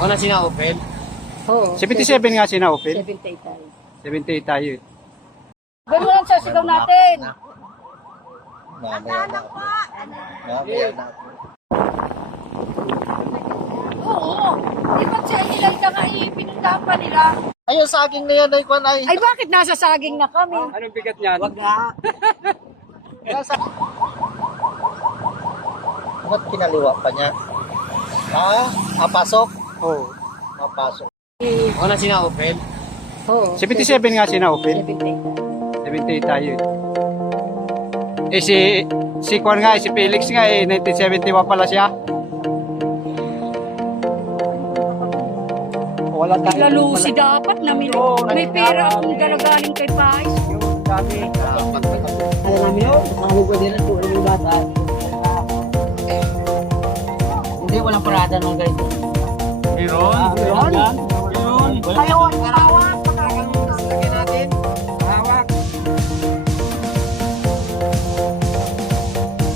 Wala sina-open? Oo. 77 nga sina-open. 78 tayo. 78 tayo. Gawin mo lang sa sigaw natin. Mamaya na. Oo. Di ba't sa ilan ka nga ipinundahan pa nila? Ayun, saging na yan ay kwan ay. Ay bakit nasa saging na kami? Anong bigat niyan? Wag nga. Ba't kinaliwa pa niya? Pasok? Oo. Pasok. Wala sina-open? Oo. 77 nga sina-open. 78 tayo. 78 tayo. Eh si Kwan nga, si Felix nga 1971 pala siya. Wala tayo. Lalusi dapat na may pera akong dalagaling kay Pais. Yung dami. Alam namin yun, nakahugo din ang tuwan yung bata. Hindi, walang parada ng ganito. Meron? Meron? Ayun, hawak. Lagyan natin. Hawak.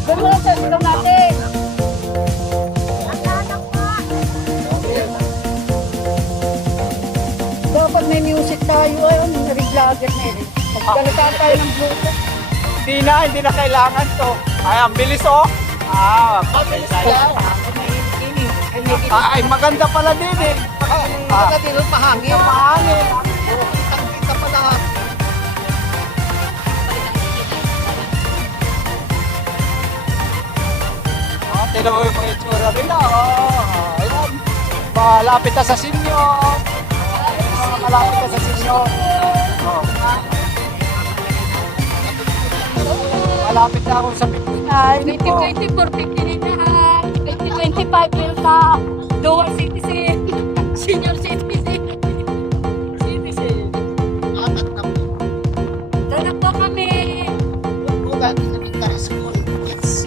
Gawin mo lang sa sigaw natin. Dapat may music tayo. Ayun, nag-vlogger na yun. Magdalagaan tayo ng bluetooth. Hindi na kailangan to. Ay, ang bilis oh. Mabilis yan. Ay, maganda pala din eh. Maganda din ang mahangin. Mahangin. Kita pa lahat. Tinan mo yung mga itsura nila. Ayan. Malapit na sa sinyo. Malapit na sa sinyo. Malapit na ako sa Pilipinas. 2024, 59 na. 2025, meron na. Dual citizen. Senior citizen. Citizen. Anak na po. Danak po kami. Kung gagawin namin taras ko. Yes.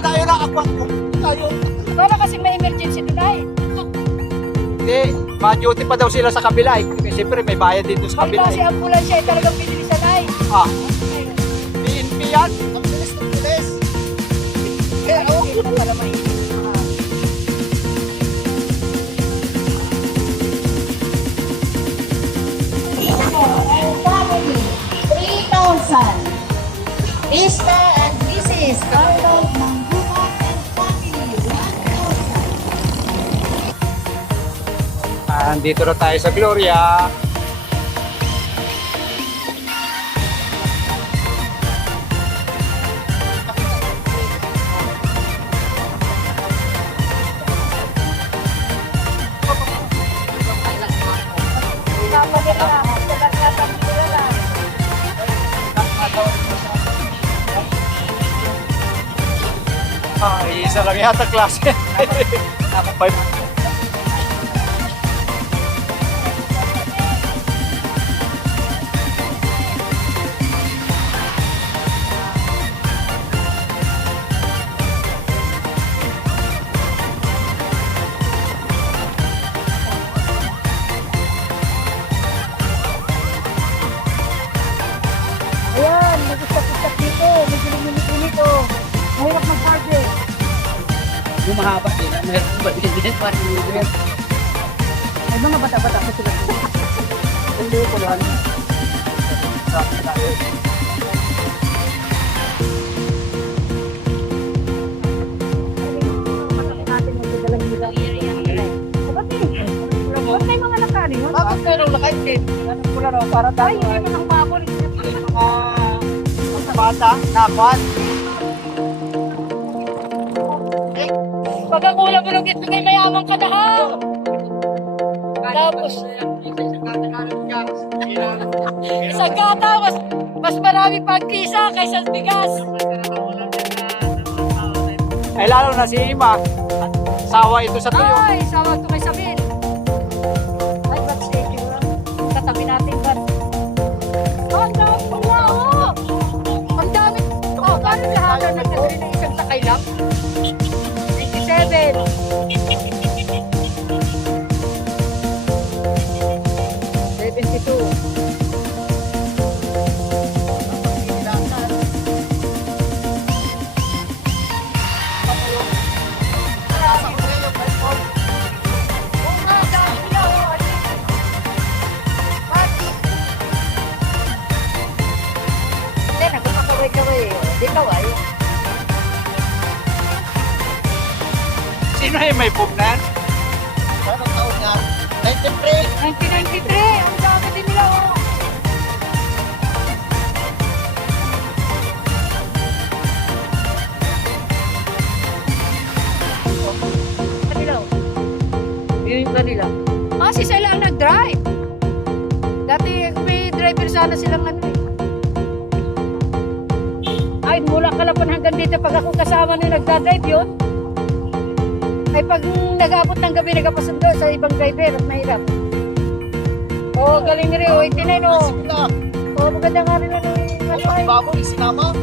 Tayo na ako. Tayo. Para kasi may emergency doon ay. Hindi. Ma-duty pa daw sila sa kabila eh. Kasi siyempre may bayad dito sa Ay kabila kasi eh. ambulansya ay talagang pinilisan ay. PNP yan. Ang bilis ng bilis. Kaya ako. Hindi na para mainit. And family, 3,000. Vista and Mrs. Arnold Manguha and family, 1,000. Andito na tayo sa Gloria. Isa lang yata klase. Five. Ayan, mag-istak-istak dito. Medyo luminit-unit o. Mahirap mag-charge eh. Yung mahaba din. Meron ba din? Parang yun. Ay, mga bata-bata pa sila. Hindi ko lang. Ba't may mga nakani yun? Bakit mayroong nakaitid? Anong pula raw? Para tayo. Ay, hindi mo nang babol. Mga bata, nakwan. Pag ang ulam mo nung itbigay mayaman ka na ha. Tapos, isang gata, mas marami pang kisa kaysa bigas. Ay lalo na si Ima. Sawa ito sa tuyo. Ay, sawa ito kay Sabil. Ay, ba't sige lang? Katabi natin ba't? Oh, ang dami mo nga, oh! Ang dami. Oh, paano lahat na nagkabili ng isang sakay lang? 87. 72. Sino yung may pop na yan? Anong taon niya? 93. 1993, ang dami din nila. Oh. Kanila. Oh. Yun yung kanila. Si sila ang nag-drive. Dati may driver sana silang ano eh. Ay, mula Kalapan hanggang dito pag ako kasama na nagdadrive yun. Ay pag nag-abot ng gabi nagpapasundo sa ibang driver at mahirap. Oo, galing rin. 89 o. Oo, maganda nga rin ano ay. Baboy, sinama.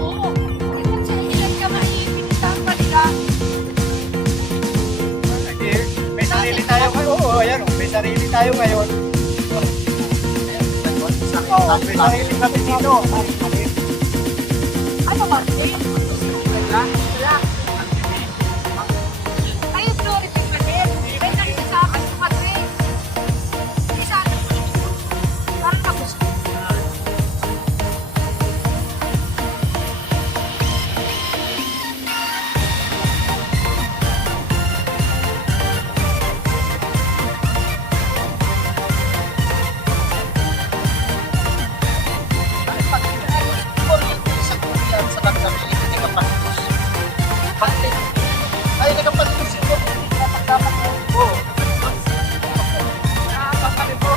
Oo. Ilan sa ilan ka maipinitan pa nila. May sarili tayo ngayon. Oo, ayan o. May sarili tayo ngayon. May sarili kami dito. Ano ba? Wala. Kayo purity pa din. May nagsasama sa pati. Isa. Parang tapos. Ay, nagpapatos yun. Dapat mo. Oo. Nakakapalib mo.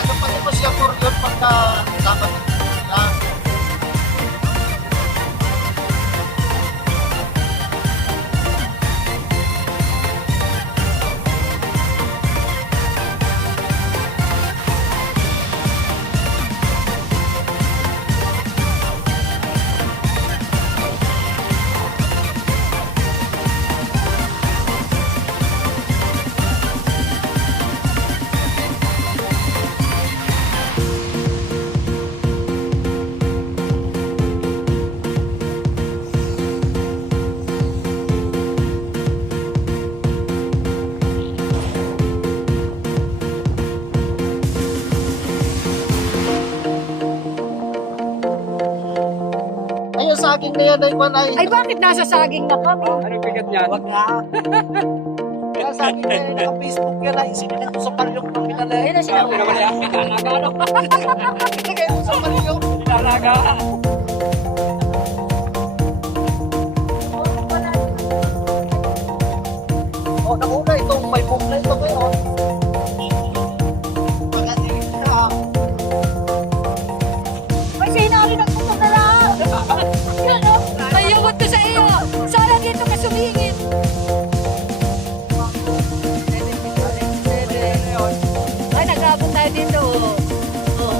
Nagpapatos siya for yun pagka dapat. Ayun, saging na yan ay panay. Ay, bakit nasa saging na kami? Ano bigat niyan? Wag nga. Kaya saging na yan, naka-Facebook yan ay sinilin ko sa palyong ng pinala. Ayun na sila. Sabi naman yan, pinalaga. Ilagay mo sa palyong. Pinalaga. O, nauna itong may book na ito ngayon. Pagkatirin na. Ay, sinabi nagpunta na lang. Yan o. Mayawat ko sa iyo. Sana dito ka sumingit. Ay, nag-abot tayo dito. Oh.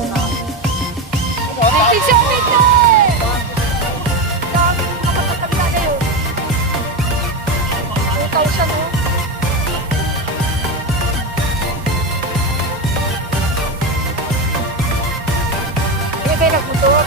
1970! Dami nakakatanda kayo. 2,000 o. Hindi kayo nagmotor.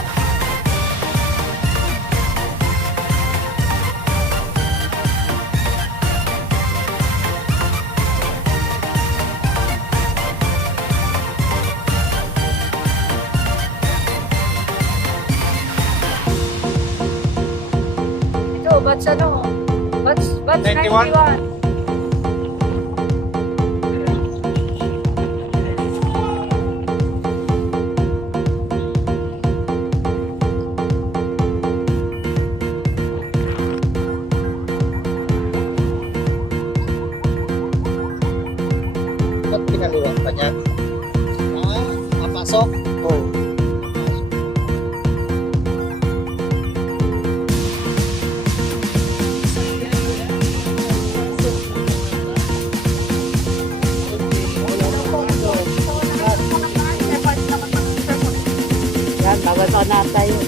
Ito, batch ano? Batch 91. 91. At pinaluwag pa niya. Napasok? Oo. Yan, bababa na tayo.